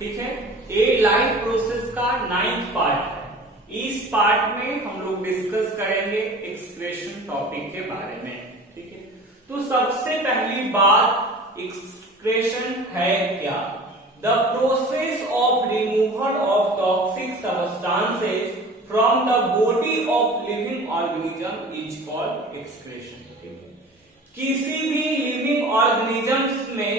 ठीक है। ए life process का 9th पार्ट है। इस पार्ट में हम लोग डिस्कस करेंगे एक्सक्रेशन टॉपिक के बारे में, ठीक है। तो सबसे पहली बात, एक्सक्रेशन है क्या? The process of removal of toxic substances from the body of living organism is called excretion, ठीक है। किसी भी लिविंग ऑर्गेनिजम्स में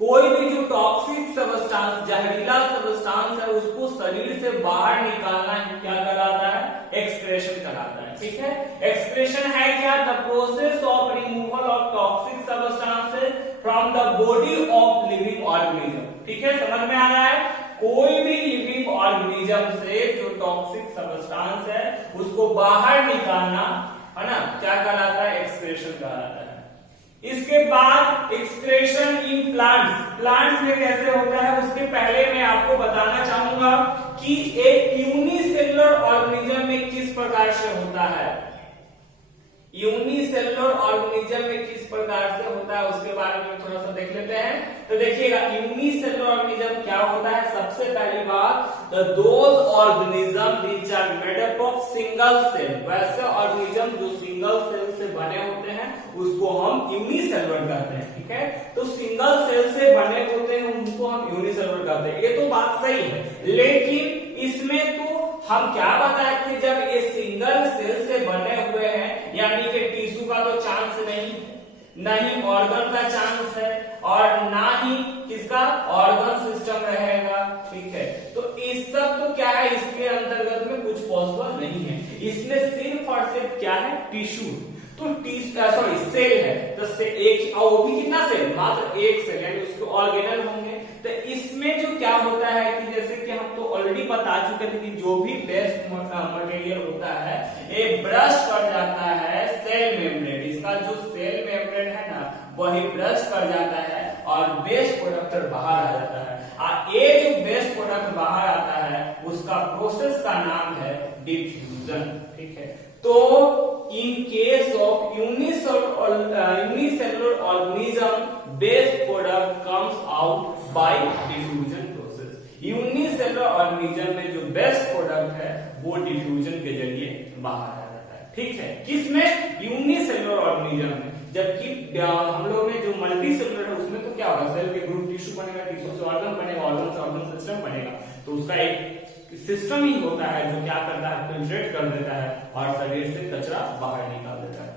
कोई भी जो टॉक्सिक सब्सटेंस, जहरीला सब्सटेंस है, उसको शरीर से बाहर निकालना क्या कराता है? एक्सक्रेशन कराता है, ठीक है। एक्सक्रेशन है क्या? The process of removal of toxic substances from the body of living organism, ठीक है। समझ में आ रहा है? कोई भी लिविंग ऑर्गेनिज्म से जो टॉक्सिक सब्सटेंस है उसको बाहर निकालना, है ना, क्या कहलाता है? एक्सक्रेशन कहलाता है। इसके बाद एक्सक्रेशन इन प्लांट्स, प्लांट्स में कैसे होता है उसके पहले मैं आपको बताना चाहूंगा कि एक यूनिसेलुलर ऑर्गेनिज्म में किस प्रकार से होता है। यूनिसेलुलर ऑर्गेनिज्म में किस प्रकार से होता है उसके बारे में थोड़ा सा देख लेते हैं। तो देखिएगा यूनिसेलुलर ऑर्गेनिज्म क्या होता है। सबसे पहली बात, those organism which are made up of single cell, वैसे ऑर्गेनिज्म जो सिंगल सेल से बने होते हैं उसको हम यूनिसेलुलर कहते हैं, ठीक है। तो सिंगल सेल से बने होते हैं उनको हम यूनिसेलुलर कहते हैं। ये तो बात सही है, लेकिन इसमें तो हम क्या बताए कि जब ये सिंगल सेल से बने हुए हैं, यानी कि टिश्यू का तो चांस नहीं ऑर्गन का चांस है, और ना ही किसका ऑर्गन सिस्टम रहेगा, ठीक है। तो इस सब तो क्या है, इसके अंतर्गत में कुछ पॉसिबल नहीं है। इसमें सिर्फ और सिर्फ क्या है? टिश्यू, तो सेल है, तो एक, और वो भी कितना सेल? मात्र एक सेल, यानी उसके ऑर्गेनल होंगे। तो इसमें जो क्या होता है कि जैसे कि हम तो ऑलरेडी बता चुके थे कि जो भी वेस्ट मटेरियल होता है ये ब्रश कर जाता है सेल मेम्ब्रेन, इसका जो सेल मेम्ब्रेन है ना वही ब्रश कर जाता है और वेस्ट प्रोडक्ट बाहर आ जाता है। और ये जो वेस्ट प्रोडक्ट बाहर आता है उसका प्रोसेस का नाम है डिफ्यूजन, ठीक है। तो in case of unicellular organism, base product comes out by diffusion process. Unicellular organism में जो बेस्ट प्रोडक्ट है वो डिफ्यूजन के जरिए बाहर आ जाता है, ठीक है। किसमें? यूनिसेलुलर ऑर्गेनिज्म में। जबकि हम लोग में जो मल्टी सेलुलर है उसमें तो क्या होगा? सेल के ग्रुप टिश्यू बनेगा, टिश्यू से ऑर्गन बनेगा, ऑर्गन से ऑर्गन सिस्टम बनेगा। तो उसका एक सिस्टम ही होता है जो क्या करता है? फिल्ट्रेट कर देता है और शरीर से कचरा बाहर निकाल देता है।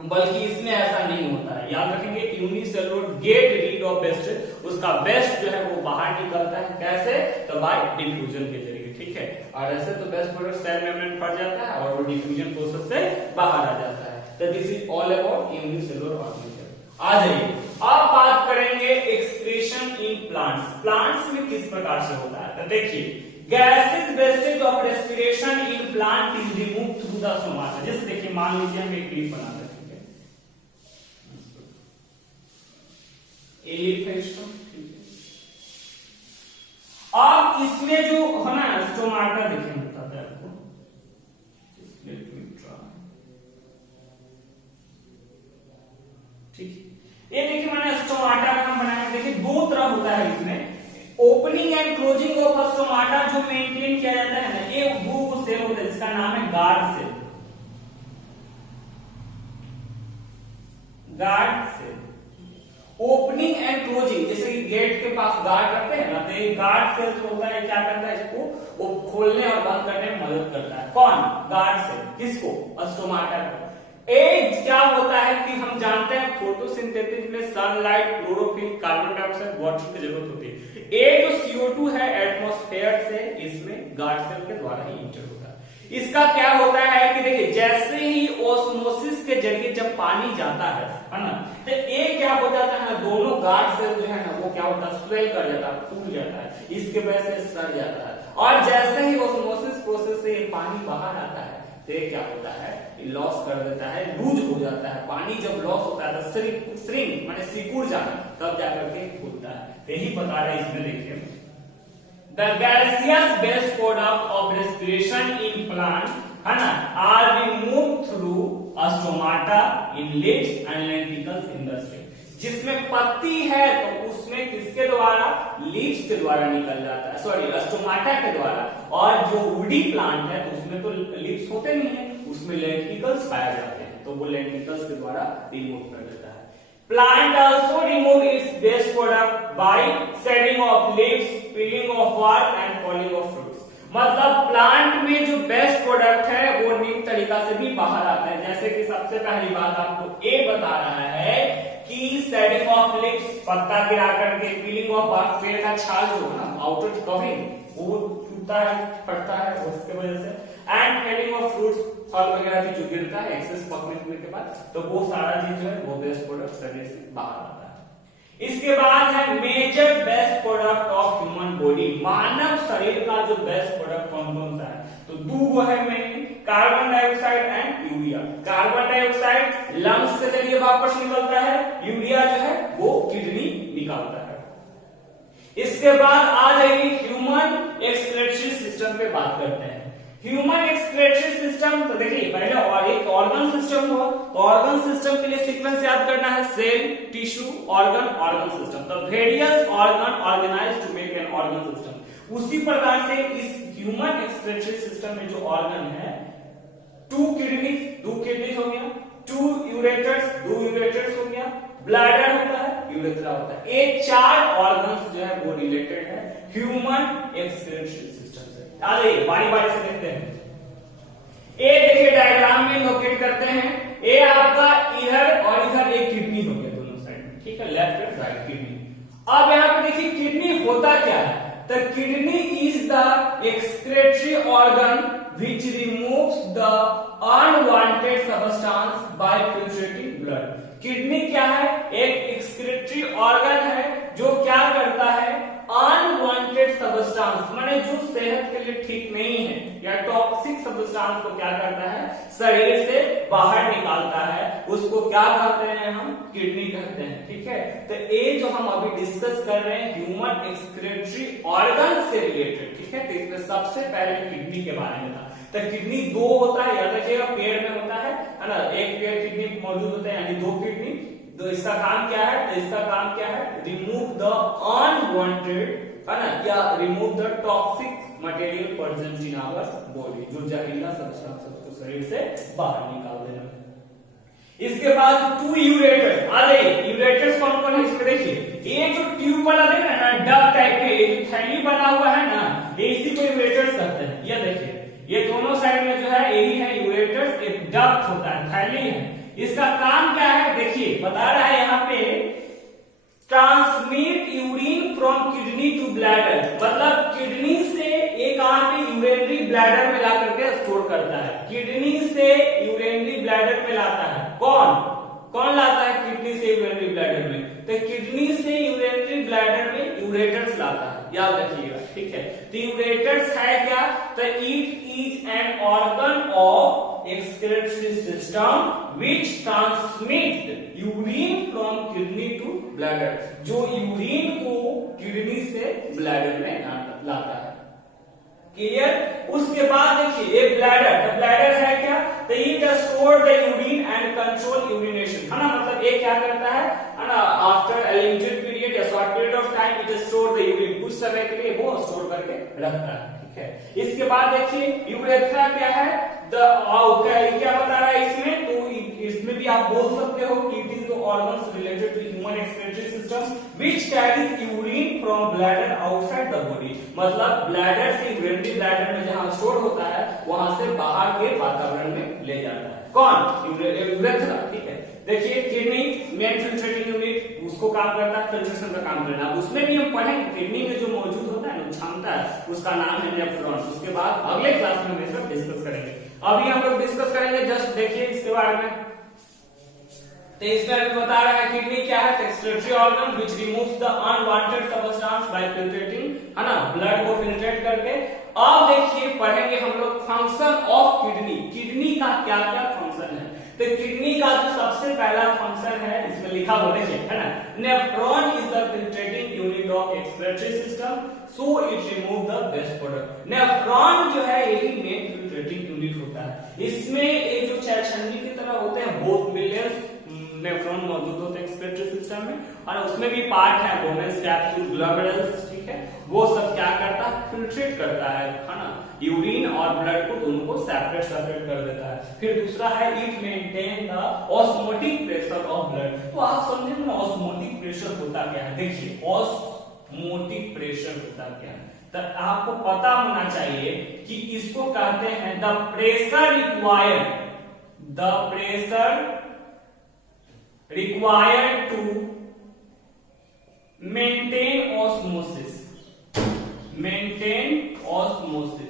बल्कि इसमें ऐसा नहीं होता है। याद रखेंगे कि unicellular get rid of best, उसका बेस्ट जो है वो बाहर निकलता है। कैसे? तो बाय डिफ्यूजन के जरिए, ठीक है। और ऐसे तो बेस्ट प्रोडक्ट सेल मेम्ब्रेन फट जाता है और वो डिफ्यूजन प्रोसेस से बाहर आ जाता है। तो this is all about unicellular organism. आ जाइए, अब बात करेंगे एक्सक्रीशन इन प्लांट्स। प्लांट्स में किस प्रकार से होता है? तो देखिए, gases wastage of respiration in plant is removed through the stomata। जैसे देखिए, मान लीजिए हम एक लीफ बना रहे हैं, एलिफेस्टम, ठीक है। अब इसमें जो है ना स्टोमाटा, देखिए बताता है आपको, ठीक है। ये देखिए मैंने स्टोमाटा का हम बनाया। देखिए दो तरह होता है इसमें, opening and closing of stomata जो मेंटेन किया जाता है ना, ये वो सेल होता है जिसका नाम है guard cell. Guard cell, opening and closing, जैसे कि गेट के पास गार्ड रखते हैं ना, तो ये गार्ड सेल जो होता है क्या करता है? इसको वो खोलने और बंद करने में मदद करता है। कौन? Guard cell. किसको? स्टोमाटा को। एक क्या होता है कि हम जानते हैं फोटोसिंथेसिस में sunlight, chlorophyll, carbon dioxide, water की जरूरत होती है। एक जो CO2 है एटमॉस्फेयर से इसमें गार्ड सेल के द्वारा ही इंटर होता है। इसका क्या होता है कि देखिए, जैसे ही ओस्मोसिस के जरिए जब पानी जाता है ना, तो एक क्या हो जाता है, दोनों गार्ड सेल जो है ना वो क्या होता है? स्वेल कर जाता है, फूल जाता है, इसके वजह से सड़ जाता है। और जैसे ही ओस्मोसिस प्रोसेस से पानी बाहर आता है तो क्या होता है? लॉस कर देता है, लूज हो जाता है। पानी जब लॉस होता है तो श्रिंक माने सिकुड़ जाना, तब जाकर के खुलता है। यही बता रहे इसमें, देखिए, द गैसियस बेस product of respiration in plant, है ना, are remove through stomata in leaves and lenticels in the stem. जिसमें पत्ती है तो उसमें किसके द्वारा? लीव्स के द्वारा निकल जाता है, सॉरी स्टोमाटा के द्वारा। और जो वुडी प्लांट है तो उसमें तो लीव्स होते नहीं है, उसमें लेंटिकल्स पाए जाते हैं, तो वो लेंटिकल्स के द्वारा रिमूव कर देता है। Plant also remove its waste product by shedding of leaves, peeling of bark and falling of fruits. मतलब प्लांट में जो बेस्ट प्रोडक्ट है वो निम्न तरीका से भी बाहर आता है। जैसे कि सबसे पहली बात आपको ए बता रहा है कि शेडिंग ऑफ लीव्स, पत्ता गिरा करके, पीलिंग ऑफ bark, पेड़ का छाल जो है ना, आउटर कवरिंग वो टूटता है, फटता है उसके वजह से, एंड फेलिंग ऑफ फ्रूट्स, फल वगैरह भी जो गिरता है एक्सेस पकने के बाद, तो वो सारा चीज जो है वो बेस्ट प्रोडक्ट शरीर से बाहर आता है। इसके बाद है major waste product of human body. मानव शरीर का जो बेस्ट प्रोडक्ट कौन कौन सा है, तो दो है mainly, carbon dioxide and urea. Carbon dioxide lungs के जरिए वापस निकलता है, यूरिया जो है वो किडनी निकालता है। इसके बाद आ जाएगी ह्यूमन एक्सक्रीटरी सिस्टम पे बात करते हैं। ह्यूमन एक्सक्रीटरी सिस्टम, तो देखिए पहले और एक ऑर्गन सिस्टम हुआ, तो ऑर्गन सिस्टम के लिए सीक्वेंस याद करना है, cell, tissue, organ, organ system. तो various organ organized to make an organ system. उसी प्रकार से इस ह्यूमन एक्सक्रीटरी सिस्टम में जो ऑर्गन है, 2 किडनीज हो गया, 2 यूरेटर्स, 2 यूरेटर्स हो गया, ब्लैडर होता है, यूरेथ्रा होता है। ये 4 ऑर्गन्स जो है वो रिलेटेड है ह्यूमन एक्सक्रीटरी सिस्टम से। आइए बारी बारी से देखते हैं। ए देखिए डायग्राम में लोकेट करते हैं, ए आपका इधर और इधर एक किडनी हो गया दोनों साइड में, ठीक है, लेफ्ट एंड राइट किडनी। अब यहाँ पे देखिए किडनी होता क्या है, the kidney is the excretory organ which removes the unwanted substance by filtrating blood। Kidney क्या है, एक एक्सक्रीटरी ऑर्गन है जो क्या करता है, अनवांटेड सब्सटेंस, माने जो सेहत के लिए ठीक नहीं है या टॉक्सिक सब्सटेंस को क्या करता है, शरीर से बाहर निकालता है, उसको क्या कहते हैं हम, किडनी कहते हैं, ठीक है। तो ये जो हम अभी डिस्कस कर रहे हैं ह्यूमन एक्सक्रीटरी ऑर्गन से रिलेटेड, ठीक है। तो इसमें सबसे पहले किडनी के बारे में था। तो किडनी 2 होता है, याद रखिएगा, पेड़ में होता है ना, एक पेड़ किडनी मौजूद होते हैं, यानी 2 किडनी। तो इसका काम क्या है, तो इसका काम क्या है, रिमूव द अनवांटेड, है ना, या remove the toxic material present in our body, जो जहरीला सब्सटेंस उसको शरीर से बाहर निकाल देना। इसके बाद 2 यूरेटर्स, आ जाइए, यूरेटर्स कौन कौन है इसमें देखिए, ये जो ट्यूब वाला देख रहे हैं ना, डक टाइप के ये जो थैली बना हुआ है ना, ये इसी को यूरेटर्स कहते हैं। ये देखिए, ये दोनों साइड में जो है यही है यूरेटर्स, एक डक्ट होता है, थैली है। इसका काम क्या है, देखिए बता रहा है यहाँ पे, transmit urine from kidney to bladder. मतलब किडनी से एक पे यूरिनरी ब्लैडर में ला करके स्टोर करता है, किडनी से यूरिनरी ब्लैडर में लाता है। कौन लाता है किडनी से यूरिनरी ब्लैडर में, तो किडनी से यूरिनरी ब्लैडर में यूरेटर्स लाता है, याद रखिएगा, ठीक है। तो यूरेटर्स है क्या, तो it is an organ of excretory system which transmit urine from kidney to bladder, जो यूरिन को किडनी से ब्लैडर में लाता है, क्लियर। उसके बाद देखिए ये ब्लैडर, तो ब्लैडर है क्या, तो it store the urine and control urination, है ना। मतलब ये क्या करता है ना, आफ्टर ए लिमिटेड पीरियड या short period of time it store the urine, कुछ समय के लिए वो स्टोर करके रखता है, ठीक है। इसके बाद देखिए यूरेथ्रा क्या है, क्या बता रहा है इसमें, तो इसमें भी आप बोल सकते हो कि it is the organs related to human excretory system which carries urine from bladder outside the body. मतलब ब्लैडर से यूरिनरी ब्लैडर में जहां स्टोर होता है वहां से बाहर के वातावरण में ले जाता है, कौन, यूरेथ्रा, ठीक है। देखिए किडनी मेन फिल्ट्रेटिंग यूनिट, उसको काम करता है फिल्ट्रेशन का काम करना। अब उसमें भी हम पढ़ेंगे, किडनी में जो मौजूद होता है ना क्षमता है, उसका नाम है नेफ्रॉन। उसके बाद अगले क्लास में हम ये सब डिस्कस करेंगे। अभी हम लोग डिस्कस करेंगे जस्ट देखिए इसके बारे में। तो इसमें अभी बता रहा है किडनी क्या है, excretory organ which removes the unwanted substance by filtrating, है ना, ब्लड को फिल्ट्रेट करके। अब देखिए पढ़ेंगे हम लोग फंक्शन ऑफ किडनी, किडनी का क्या क्या फंक्शन है। तो किडनी का जो सबसे पहला फंक्शन है इसमें लिखा हुआ देखिए, है ना, nephron is the filtrating unit of excretory system, so it remove the waste product. Nephron जो है यही मेन फिल्ट्रेटिंग यूनिट होता है। इसमें ये जो छन्नी की तरह होते हैं, बहुत मिलियंस नेफ्रॉन मौजूद होते हैं एक्सक्रीटरी सिस्टम में, और उसमें भी पार्ट है वोमेन्स कैप्सूल ग्लोमेरुलस, ठीक है, वो सब क्या करता है, फिल्ट्रेट करता है ना, यूरिन और ब्लड को दोनों को सेपरेट कर देता है। फिर दूसरा है it maintain the osmotic pressure of blood. तो आप समझे ना ऑस्मोटिक प्रेशर होता क्या है, देखिए ऑस्मोटिक प्रेशर होता क्या है, तो आपको पता होना चाहिए कि इसको कहते हैं the pressure required to maintain osmosis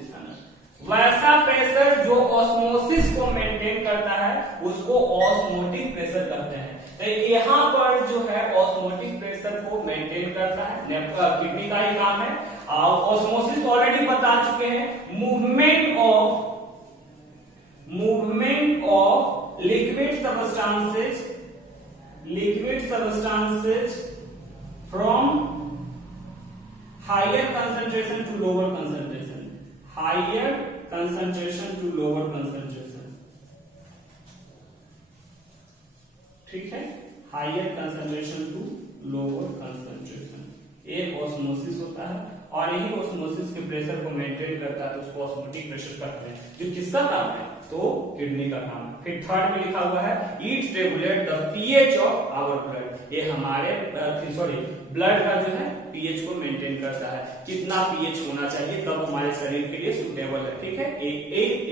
है ना, वैसा प्रेशर जो ऑस्मोसिस को मेंटेन करता है उसको ऑस्मोटिक प्रेशर कहते हैं। तो यहाँ पर जो है ऑस्मोटिक प्रेशर को मेंटेन करता है किडनी का ही काम है। ऑस्मोसिस ऑलरेडी बता चुके हैं, movement of liquid substances from higher concentration to lower concentration, ठीक है, higher concentration to lower concentration, एक ऑस्मोसिस होता है, और यही ऑस्मोसिस के प्रेशर को मेंटेन करता है, तो उसको ऑस्मोटिक प्रेशर कहते हैं, जो किसका काम है, तो किडनी का काम है। फिर थर्ड में लिखा हुआ है it regulate the pH of our blood, ये हमारे ब्लड का जो है पीएच को मेंटेन करता है, कितना पीएच होना चाहिए तब हमारे शरीर के लिए सुटेबल है, ठीक है।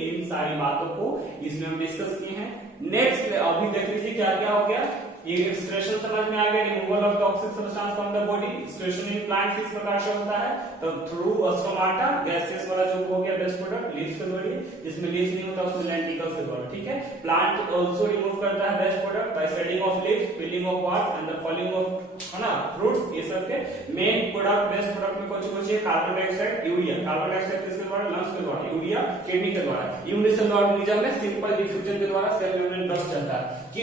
इन सारी बातों को इसमें हम डिस्कस किए हैं। नेक्स्ट अभी देख लीजिए क्या क्या हो गया, ये एक्सक्रेशन समझ में आ गया, removal of toxic substance from the body. Excretion in plants इस प्रकार से होता है, तो थ्रू स्टोमाटा गैसेस वाला जो हो गया बेस्ट प्रोडक्ट लीव्स के द्वारा, जिसमें लीव्स नहीं होता उसमें लेंटिकल्स के द्वारा, ठीक है। प्लांट आल्सो रिमूव करता है waste product by shedding of leaves, peeling of bark and the falling of, है ना, फ्रूट्स। ये सब के मेन प्रोडक्ट बेस्ट प्रोडक्ट में कौन से carbon dioxide, urea. Carbon dioxide किसके द्वारा, लंग्स के द्वारा, यूरिया किडनी के द्वारा। यूनिसेल ऑर्गेनिज्म में सिंपल डिफ्यूजन के द्वारा सेल मेम्ब्रेन ब्रस्ट चलता है कि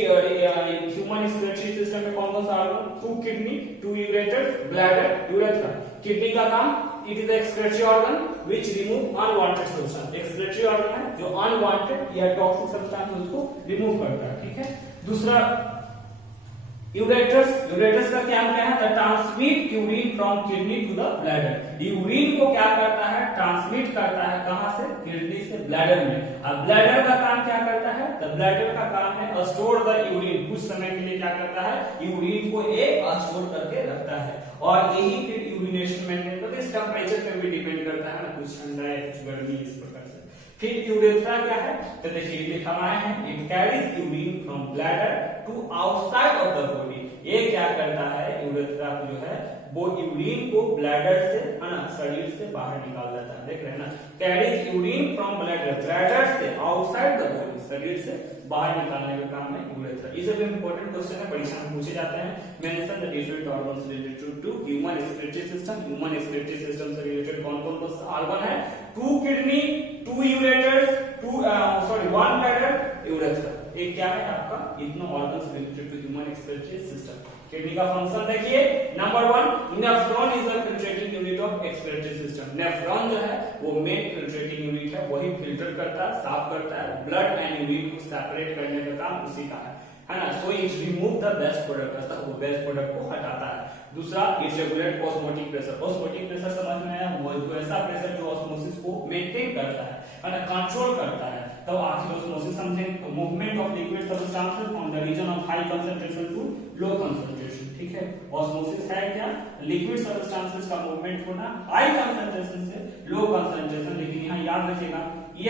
ह्यूमन रेस्पिरेटरी सिस्टम में कौन सा organ, 2 kidney, 2 ureters, bladder, urethra. Kidney का काम, it is the excretory organ which remove unwanted substance, excretory organ है जो अनवांटेड या टॉक्सिक सब्सटेंस उसको रिमूव करता है, ठीक है। दूसरा यूरेटर्स का क्या है, transmit urine from kidney to the bladder. Urine को क्या करता है, ट्रांसमिट करता है, कहां से, किडनी से ब्लैडर में। अब ब्लैडर का काम क्या करता है, तो ब्लैडर का काम है स्टोर द यूरिन, कुछ समय के लिए क्या करता है, यूरिन को एक स्टोर करके रखता है, और यही फिर यूरिनेशन मेंटेन करता है। इस टेंपरेचर पे भी डिपेंड करता है ना, कुछ ठंडा है कुछ गर्मी, इस प्रकार से। फिर यूरेथ्रा क्या है, तो देखिए लिखा हुआ है it carries urine from bladder to outside of the body. ये क्या करता है, यूरेथ्रा जो है वो यूरिन को ब्लैडर से, है ना, शरीर से बाहर निकाल देता है, देख रहे हैं ना, कैरीज यूरिन फ्रॉम ब्लैडर से आउटसाइड द बॉडी, शरीर से बाहर निकालने का काम है यूरेथ्रा। ये सब इंपॉर्टेंट क्वेश्चन है, परीक्षा में पूछे जाते हैं। Mention the different organs related to human excretory system. Human excretory system से रिलेटेड कौन कौन सा ऑर्गन है, 2 किडनी, 2 यूरेटर्स, 1 ब्लैडर, यूरेथ्रा। ये क्या है आपका, इतना organs related to human excretory system. Kidney का फंक्शन देखिए, number 1 nephron is the filtrating unit of excretory system. Nephron जो है वो मेन फिल्ट्रेटिंग यूनिट है, वही फिल्टर करता है, साफ करता है, ब्लड एंड यूरिन को सेपरेट करने का काम उसी का है ना। सो it remove the best product, करता है वो बेस्ट प्रोडक्ट को हटाता है। दूसरा it regulate osmotic pressure. Osmotic pressure समझ में आया, वो ऐसा प्रेशर जो ऑस्मोसिस को मेंटेन करता है ना, कंट्रोल करता है। तो आखिर ऑस्मोसिस समझें तो movement of liquid substances from the region of high concentration to low concentration, ठीक है। ऑस्मोसिस है क्या, लिक्विड सब्सटेंसेस का मूवमेंट होना हाई कंसंट्रेशन से लो कंसंट्रेशन। लेकिन यहाँ याद रखिएगा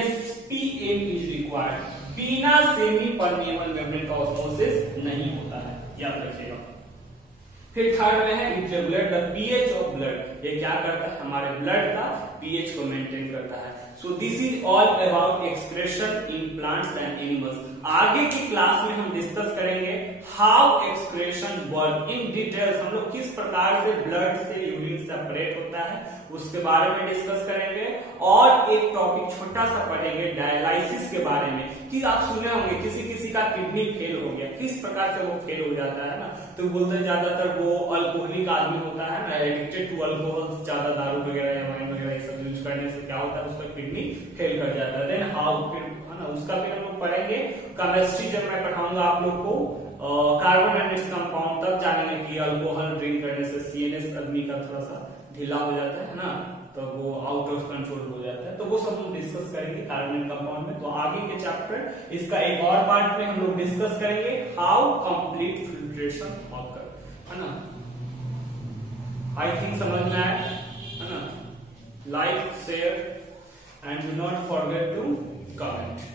SPM इज रिक्वायर्ड, बिना सेमी परमेबल मेम्ब्रेन का ऑस्मोसिस नहीं होता है, याद रखिएगा। फिर थर्ड में है it regulate the pH of blood. ये क्या करता है, हमारे ब्लड का पीएच को मेंटेन करता है। So this is all about excretion in plants and animals. आगे की क्लास में हम डिस्कस करेंगे how excretion work in details. हम लोग किस प्रकार से ब्लड से यूरिन सेपरेट होता है उसके बारे में डिस्कस करेंगे, और एक टॉपिक छोटा सा पढ़ेंगे डायलाइसिस के बारे में, कि आप सुने होंगे किसी का किडनी फेल हो गया, किस प्रकार से वो फेल हो जाता है ना, तो बोलते हैं ज्यादातर वो अल्कोहलिक आदमी होता है ना, एडिक्टेड टू अल्कोहल, ज्यादा दारू वगैरह या वाइन वगैरह सब यूज करने से क्या होता है उसका किडनी फेल कर जाता है। देन हाउ, फिर है ना, उसका फिर हम लोग पढ़ेंगे। केमिस्ट्री जब मैं पढ़ाऊंगा आप लोग को कार्बन एंड इट्स कंपाउंड, तब जानेंगे कि अल्कोहल ड्रिंक करने से सीएनएस आदमी का थोड़ा सा ढीला हो जाता है ना, तो वो आउट ऑफ कंट्रोल हो जाता है। तो वो सब हम डिस्कस करेंगे कार्बन एंड कंपाउंड में। तो आगे के चैप्टर इसका एक और पार्ट में हम लोग डिस्कस करेंगे हाउ कंप्लीट फिल्ट्रेशन ऑकर, है ना। आई थिंक समझ में आया, है ना। Like, share and do not forget to comment.